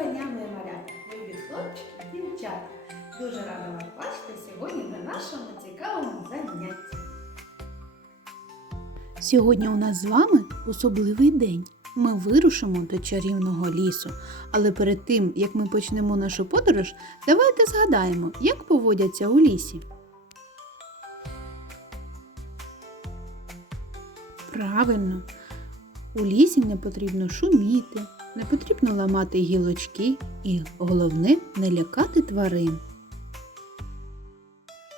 Доброго дня, мої малята, любі хлопчики, дівчата. Дуже рада вас бачити сьогодні на нашому цікавому занятті. Сьогодні у нас з вами особливий день. Ми вирушимо до чарівного лісу. Але перед тим, як ми почнемо нашу подорож, давайте згадаємо, як поводяться у лісі. Правильно, у лісі не потрібно шуміти, не потрібно ламати гілочки і головне не лякати тварин.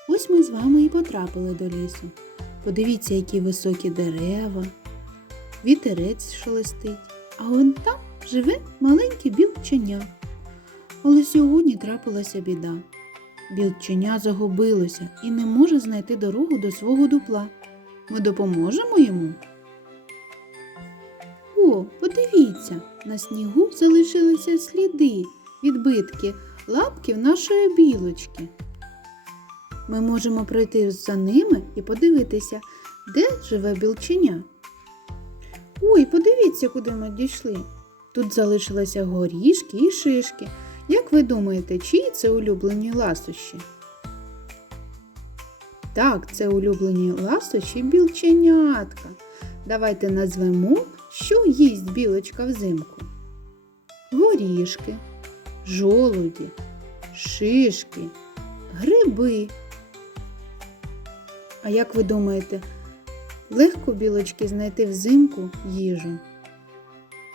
Ось ми з вами і потрапили до лісу. Подивіться, які високі дерева, вітерець шелестить, а вон там живе маленьке білченя. Але сьогодні трапилася біда. Білченя загубилося і не може знайти дорогу до свого дупла. Ми допоможемо йому. О, подивіться, на снігу залишилися сліди, відбитки лапків нашої білочки. Ми можемо пройти за ними і подивитися, де живе білченя. Ой, подивіться, куди ми дійшли. Тут залишилися горішки і шишки. Як ви думаєте, чиї це улюблені ласощі? Так, це улюблені ласощі білченятка. Давайте назвемо, що їсть білочка взимку. Горішки, жолуді, шишки, гриби. А як ви думаєте, легко білочки знайти взимку їжу?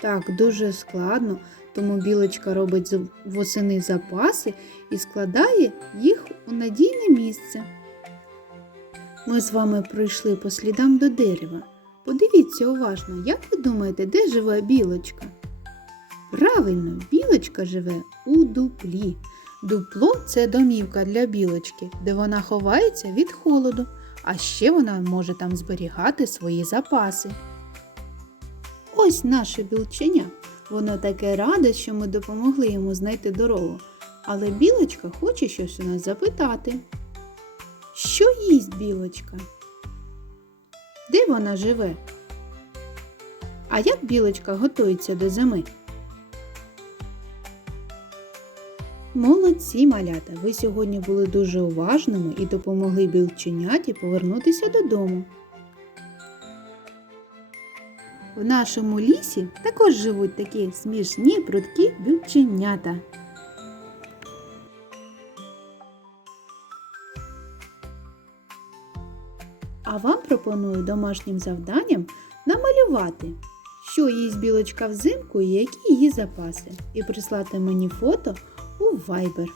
Так, дуже складно, тому білочка робить восени запаси і складає їх у надійне місце. Ми з вами пройшли по слідам до дерева. Подивіться уважно, як ви думаєте, де живе білочка? Правильно, білочка живе у дуплі. Дупло це домівка для білочки, де вона ховається від холоду, а ще вона може там зберігати свої запаси. Ось наше білченя. Воно таке раде, що ми допомогли йому знайти дорогу. Але білочка хоче щось у нас запитати. Що їсть білочка? Де вона живе? А як білочка готується до зими? Молодці, малята! Ви сьогодні були дуже уважними і допомогли білченяті повернутися додому. В нашому лісі також живуть такі смішні прудкі білченята. А вам пропоную домашнім завданням намалювати, що їсть білочка взимку і які її запаси, і прислати мені фото у Viber.